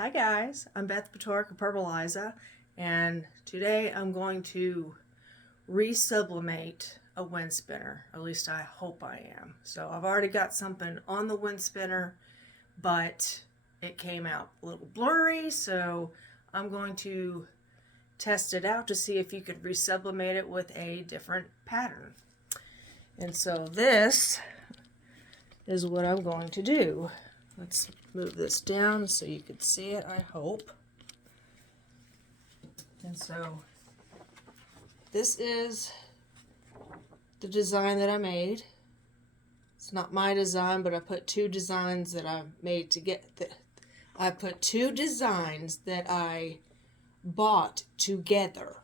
Hi guys, I'm Beth Patorka Purpleiza, and today I'm going to re-sublimate a wind spinner. At least I hope I am. So I've already got something on the wind spinner, but it came out a little blurry, so I'm going to test it out to see if you could re-sublimate it with a different pattern. And so this is what I'm going to do. Let's move this down so you can see it, I hope. And so this is the design that I made. It's not my design, but I put two designs that I made to get that. I put two designs that I bought together.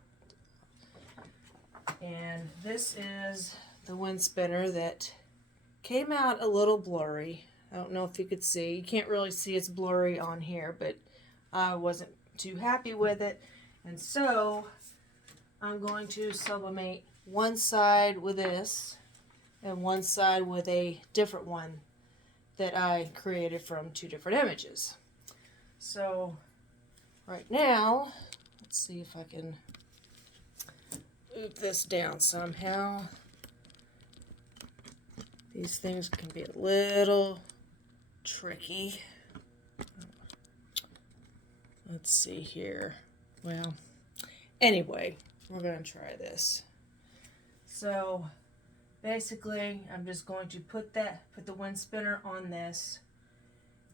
And this is the wind spinner that came out a little blurry. I don't know if you could see. You can't really see, it's blurry on here, but I wasn't too happy with it. And so I'm going to sublimate one side with this and one side with a different one that I created from two different images. So right now, let's see if I can move this down somehow. These things can be a little tricky. Let's see here. Well, anyway, we're going to try this. So basically, I'm just going to put the wind spinner on this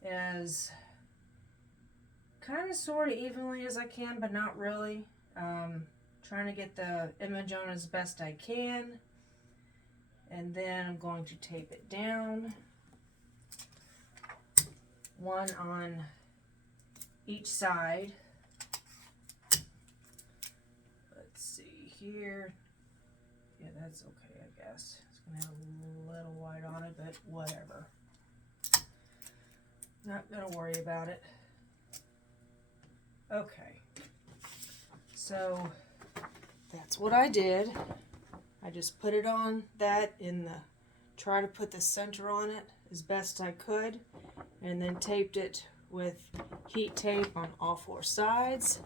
as kind of sort of evenly as I can, but not really. Trying to get the image on as best I can. And then I'm going to tape it down. One on each side. Let's see here. Yeah, that's okay, I guess. It's going to have a little white on it, but whatever. Not going to worry about it. Okay. So that's what I did. I just put it on that try to put the center on it as best I could, and then taped it with heat tape on all four sides.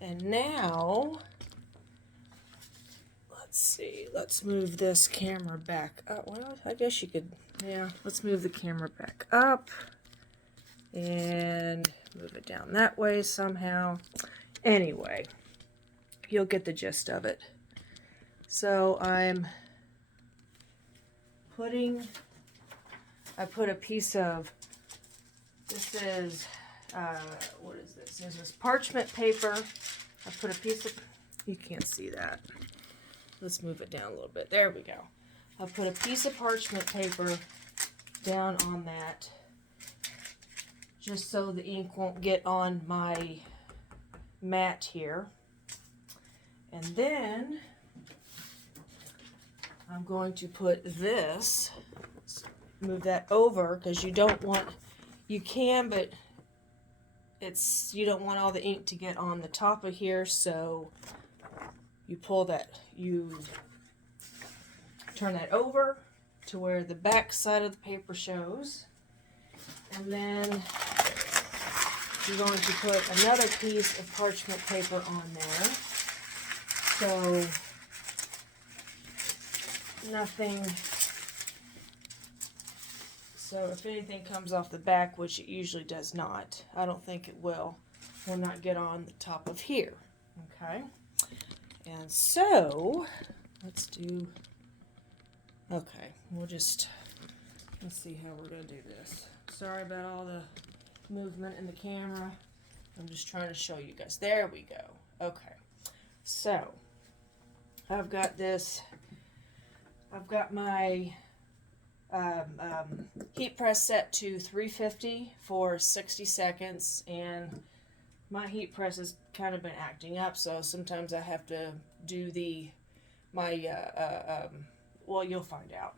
And now, let's see, let's move this camera back up. Well, I guess you could, yeah, let's move the camera back up and move it down that way somehow. Anyway, you'll get the gist of it. So I put a piece of, this is, what is this? This is parchment paper. I put a piece of, you can't see that. Let's move it down a little bit. There we go. I put a piece of parchment paper down on that just so the ink won't get on my mat here. And then I'm going to put this, move that over, because you don't want, you can, but you don't want all the ink to get on the top of here, so you pull that, you turn that over to where the back side of the paper shows, and then you're going to put another piece of parchment paper on there, so nothing, so if anything comes off the back, which it usually does not, I don't think it will not get on the top of here. Okay, and so let's do, okay, let's see how we're going to do this. Sorry about all the movement in the camera. I'm just trying to show you guys. There we go. Okay, so I've got this, I've got my heat press set to 350 for 60 seconds, and my heat press has kind of been acting up, so sometimes I have to do well, you'll find out.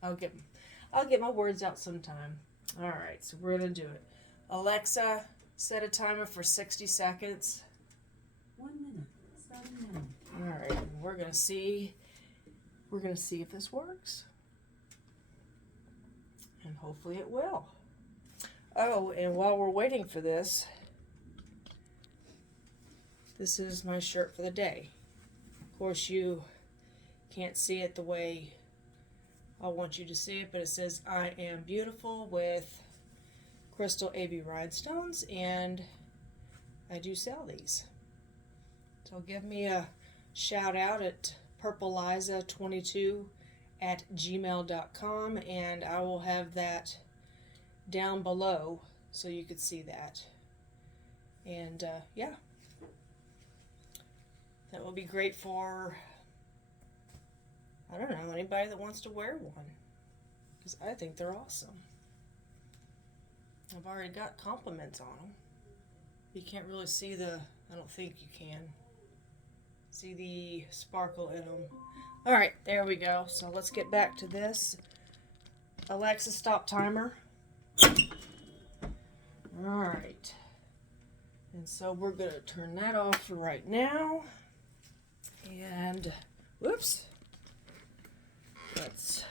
I'll get my words out sometime. All right, so we're gonna do it. Alexa, set a timer for 60 seconds. 1 minute. Starting now. All right, we're gonna see if this works, and hopefully it will. Oh, and while we're waiting for this, this is my shirt for the day. Of course, you can't see it the way I want you to see it, but it says I am beautiful with crystal AB rhinestones, and I do sell these. So give me a shout out at purpleliza22@gmail.com, and I will have that down below so you could see that. And yeah, that will be great for, I don't know, anybody that wants to wear one, because I think they're awesome. I've already got compliments on them. You can't really see the, I don't think you can see the sparkle in them. All right, there we go. So let's get back to this. Alexa, stop timer. All right. And so we're going to turn that off for right now. And, whoops. Let's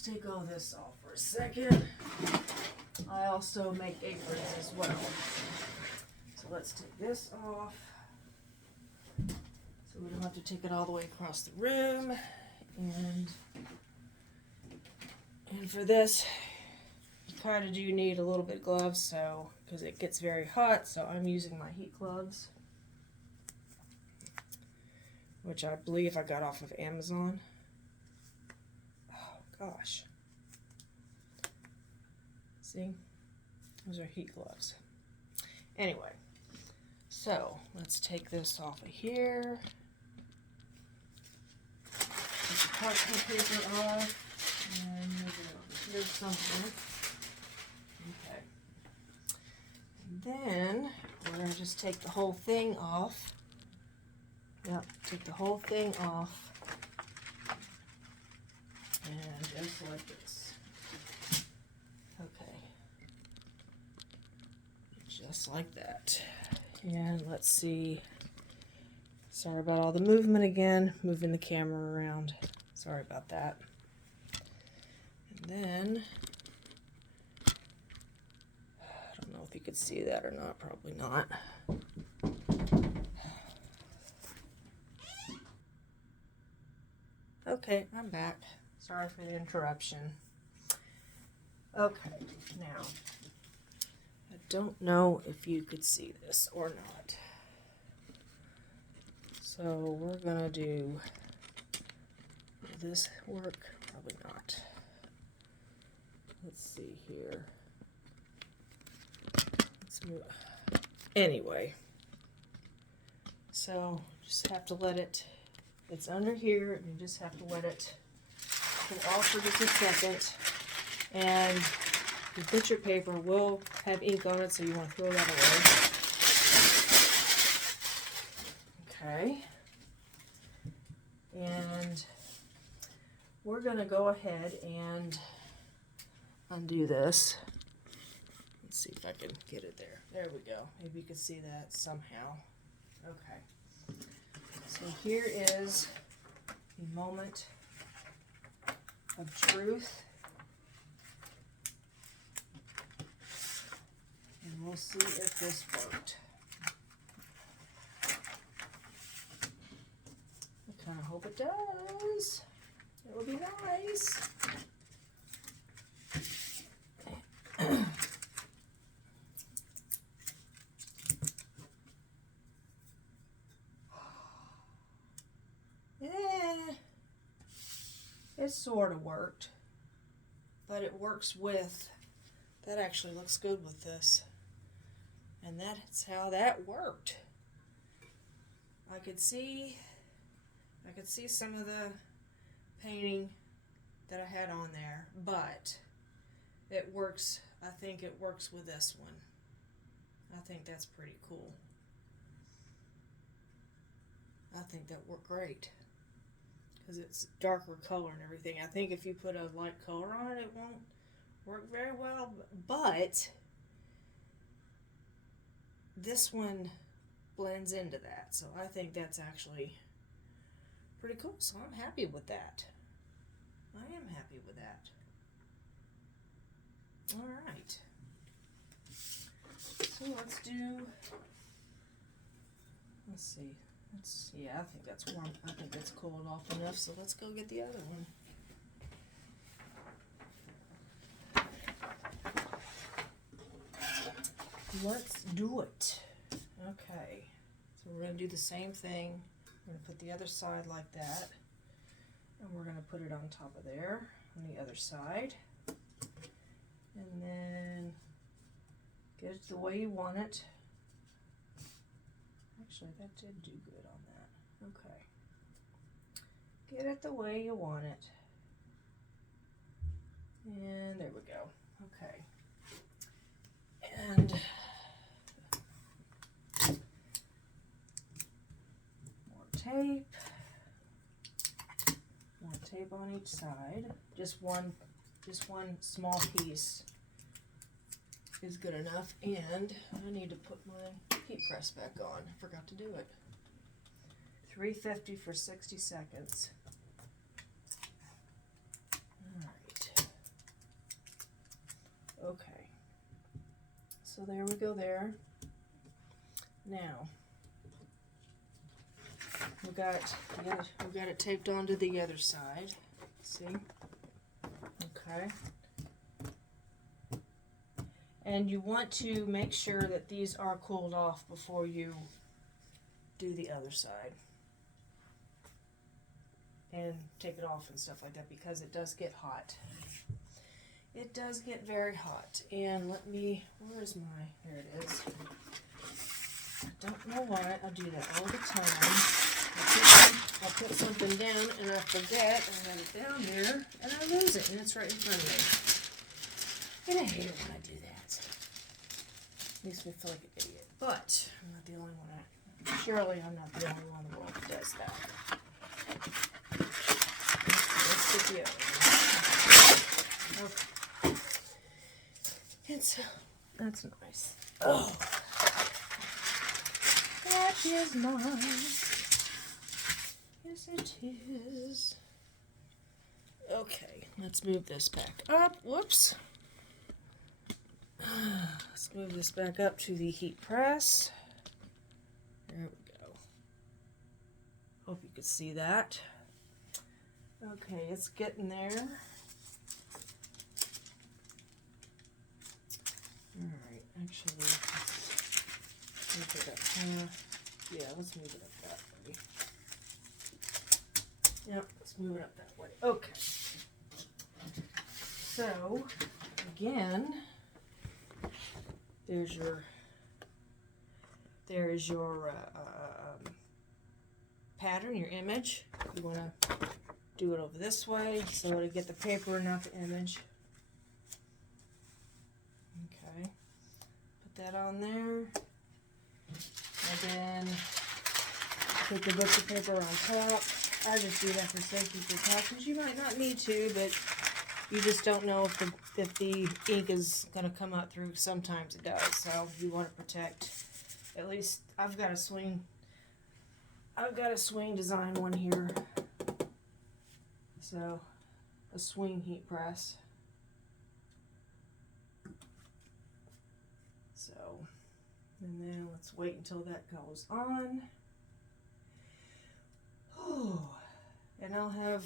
take all this off for a second. I also make aprons as well. So let's take this off, so we don't have to take it all the way across the room. And for this, you kind of do need a little bit of gloves, so because it gets very hot. So I'm using my heat gloves, which I believe I got off of Amazon. Oh gosh. See? Those are heat gloves. Anyway, so let's take this off of here. Take the parchment paper off and move it over here somewhere. Okay. And then we're going to just take the whole thing off. Yep, take the whole thing off. And just like this. Okay. Just like that. And let's see. Sorry about all the movement again. Moving the camera around. Sorry about that. And then, I don't know if you could see that or not. Probably not. Okay, I'm back. Sorry for the interruption. Okay, now, I don't know if you could see this or not. So we're gonna do, will this work? Probably not. Let's see here. Let's move. Anyway, so just have to let it, it's under here, and you just have to let it cool off for just a second. And your picture paper will have ink on it, so you want to throw that away. Okay. And we're going to go ahead and undo this. Let's see if I can get it there. There we go. Maybe you can see that somehow. Okay. So here is the moment of truth. And we'll see if this worked. I kind of hope it does. It would be nice. Yeah, it sort of worked, but it works with, that actually looks good with this. And that's how that worked. I could see some of the painting that I had on there, but it works, I think it works with this one. I think that's pretty cool. I think that worked great, because it's darker color and everything. I think if you put a light color on it, it won't work very well, but this one blends into that, so I think that's actually pretty cool. So I'm happy with that. I am happy with that. All right. So let's do Let's see. Yeah, I think that's warm. I think that's cooled off enough, so let's go get the other one. Let's do it. Okay, so we're going to do the same thing. We're going to put the other side like that, and we're going to put it on top of there on the other side, and then get it the way you want it. Actually, that did do good on that. Okay. Get it the way you want it. And there we go. Okay. And more tape. More tape on each side. Just one small piece is good enough. And I need to put my heat press back on. I forgot to do it. 350 for 60 seconds. Alright. Okay. So there we go there. Now we got it taped onto the other side. See? Okay. And you want to make sure that these are cooled off before you do the other side. And take it off and stuff like that, because it does get hot. It does get very hot. And let me, where is my, here it is. I don't know why I do that all the time. I'll put something down and I forget, I have it down there, and I lose it, and it's right in front of me. And I hate it when I do that. Makes me feel like an idiot. But I'm not the only one. Surely I'm not the only one in the world who does that. Let's get the other one. Okay. And so that's nice. Oh, that is nice. Yes, it is. Okay, let's move this back up. Whoops. Let's move this back up to the heat press. There we go. Hope you could see that. Okay, it's getting there. Alright, actually, let's move it up. Yeah, let's move it up that way. Yep, let's move it up that way. Okay. So, again, there's your pattern, your image. You want to do it over this way so to get the paper, not the image. Okay, put that on there, and then put the books of paper on top. I just do that for safety precautions. You might not need to, but you just don't know if the ink is going to come out through. Sometimes it does, so you want to protect. At least I've got a swing design one here. So a swing heat press. So, and then let's wait until that goes on. Oh, and I'll have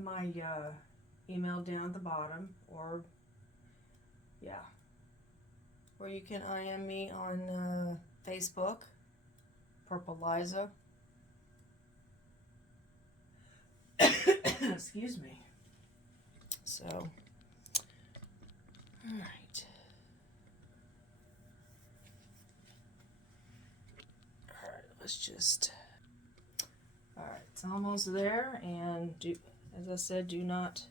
my email down at the bottom, or you can IM me on Facebook, Purple Liza. Excuse me. So, all right. All right, let's just. All right, it's almost there, and as I said, do not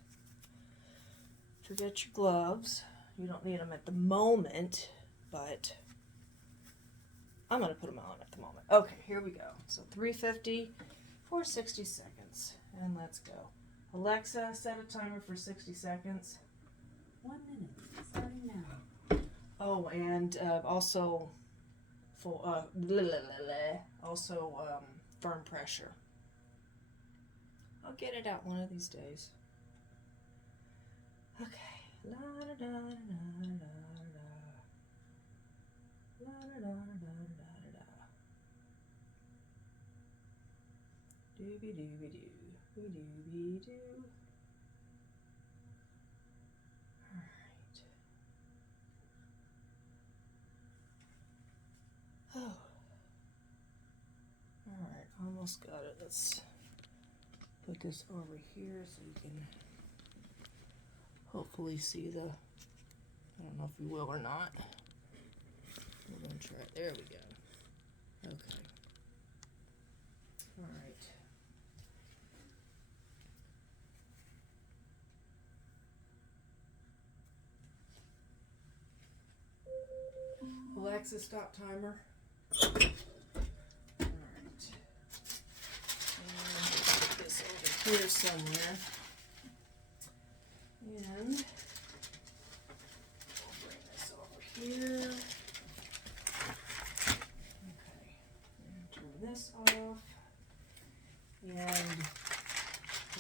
forget your gloves. You don't need them at the moment, but I'm going to put them on at the moment. Okay, here we go. So 350 for 60 seconds, and let's go. Alexa, set a timer for 60 seconds. 1 minute, starting now. Oh, and also for firm pressure. I'll get it out one of these days. Okay. La da da da da da da da Dooby dooby doo. Dooby doo. Alright. Oh. Alright, almost got it. Let's put this over here so you can hopefully see the, I don't know if you will or not. We're going to try it. There we go. Okay. Alright. Alexa, stop timer. Alright. And put this over here somewhere. And we'll bring this over here. Okay. And turn this off. And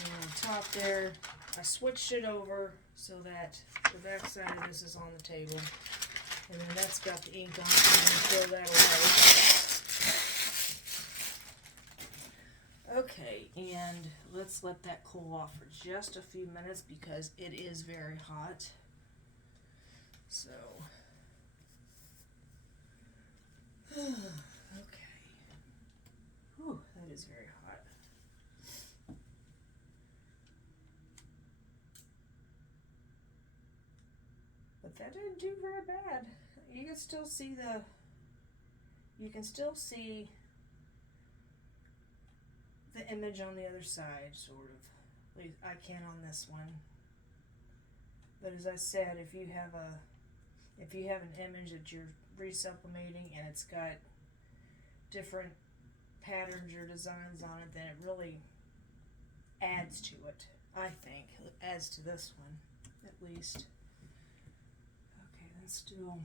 on top there, I switched it over so that the back side of this is on the table. And then that's got the ink on it, so I'm going to throw that away. Okay, and let's let that cool off for just a few minutes because it is very hot. So, okay. Whew, that is very hot. But that didn't do very bad. You can still see the image on the other side, sort of. At least I can on this one. But as I said, if you have an image that you're re-sublimating and it's got different patterns or designs on it, then it really adds to it. I think it adds to this one, at least. Okay, that's still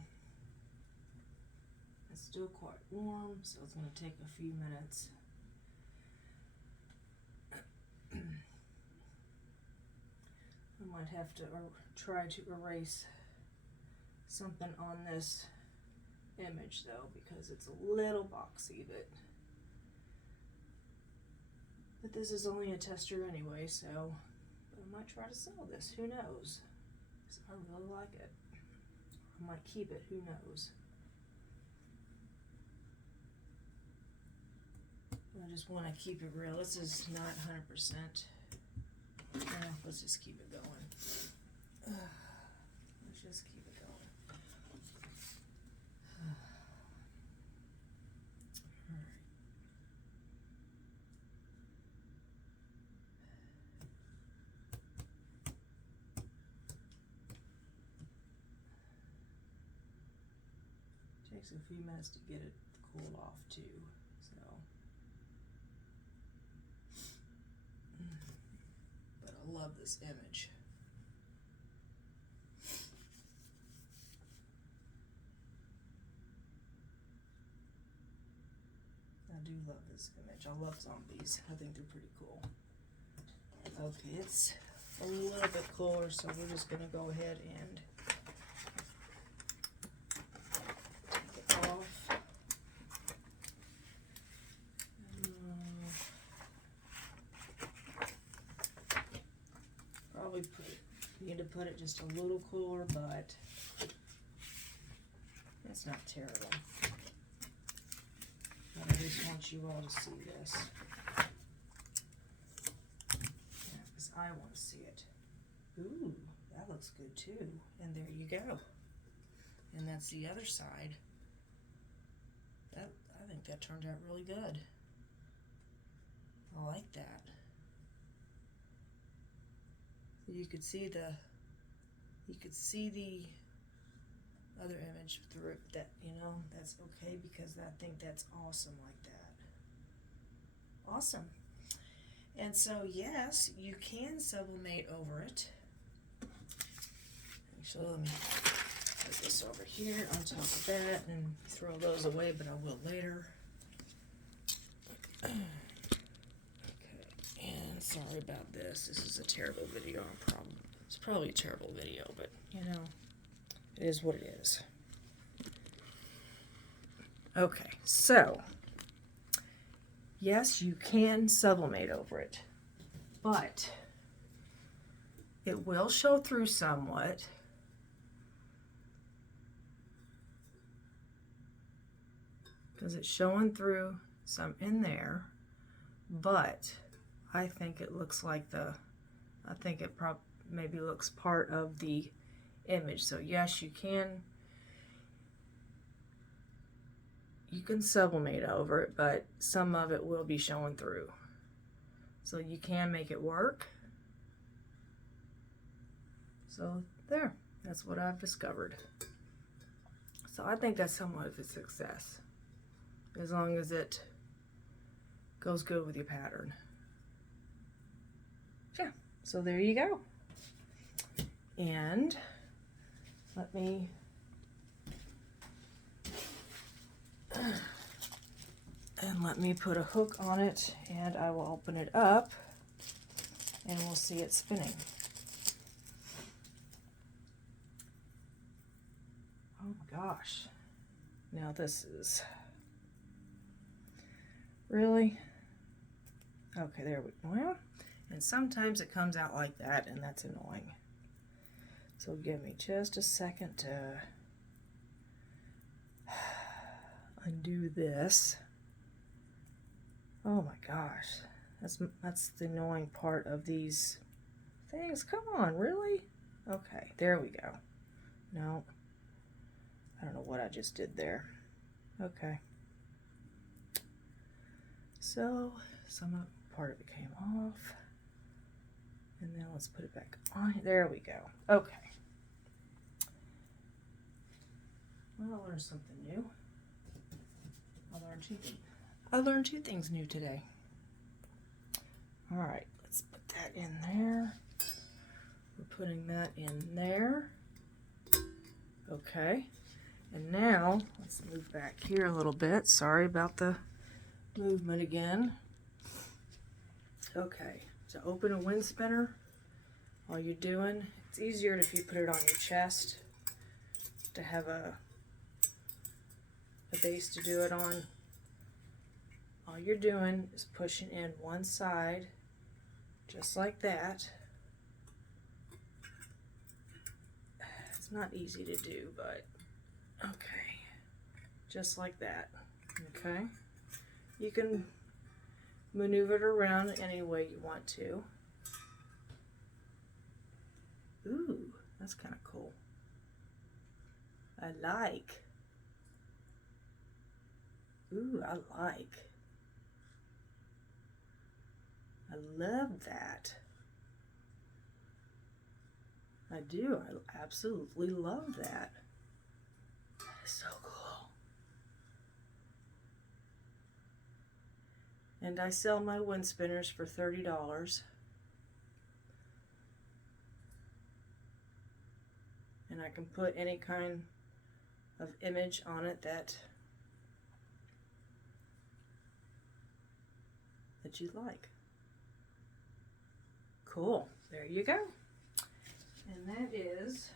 quite warm, so it's going to take a few minutes. I might have to try to erase something on this image though, because it's a little boxy, but this is only a tester anyway, so I might try to sell this, who knows, 'cause I really like it. I might keep it, who knows. I just want to keep it real. This is not 100%. Let's just keep it going. Let's just keep it going. Alright. Takes a few minutes to get it cooled off too. But I love this image. I do love this image. I love zombies. I think they're pretty cool. Okay, it's a little bit cooler, so we're just going to go ahead and take it off. Probably need to put it just a little cooler, but it's not terrible. But I just want you all to see this. Yeah, because I want to see it. Ooh, that looks good too. And there you go. And that's the other side. I think that turned out really good. I like that. You could see the other image through that, that's okay, because I think that's awesome like that. Awesome. And so yes, you can sublimate over it. Actually, let me put this over here on top of that and throw those away, but I will later. And sorry about this. This is a terrible video. It's probably a terrible video, but it is what it is. Okay, so yes, you can sublimate over it, but it will show through somewhat. Because it's showing through some in there, but I think it looks like I think it maybe looks part of the image. So yes, you can sublimate over it, but some of it will be showing through. So you can make it work. So there, that's what I've discovered. So I think that's somewhat of a success, as long as it goes good with your pattern. Yeah, so there you go. And let me put a hook on it, and I will open it up and we'll see it spinning. Oh my gosh. Now this is really okay. There we go. Well, and sometimes it comes out like that, and that's annoying. So give me just a second to undo this. Oh my gosh, that's the annoying part of these things. Come on, really? Okay, there we go. No, I don't know what I just did there. Okay. So some part of it came off, and then let's put it back on. There we go. Okay. Well, I learned something new. I learned two things new today. All right, let's put that in there. We're putting that in there. Okay. And now, let's move back here a little bit. Sorry about the movement again. Okay, to open a wind spinner, all you're doing, it's easier if you put it on your chest to have a base to do it on. All you're doing is pushing in one side, just like that. It's not easy to do, but okay, just like that. Okay, you can maneuver it around any way you want to. Ooh, that's kind of cool. I like. Ooh, I like. I love that. I do. I absolutely love that. That is so cool. And I sell my wind spinners for $30. And I can put any kind of image on it that you like. Cool. There you go. And that is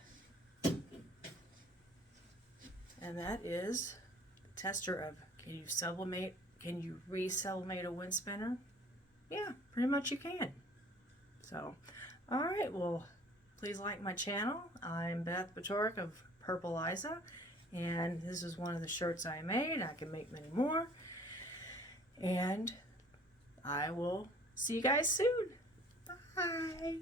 the tester of can you re-sublimate a wind spinner? Yeah, pretty much you can. So, all right, well, please like my channel. I'm Beth Batork of Purple Liza, and this is one of the shirts I made. I can make many more, and I will see you guys soon. Bye.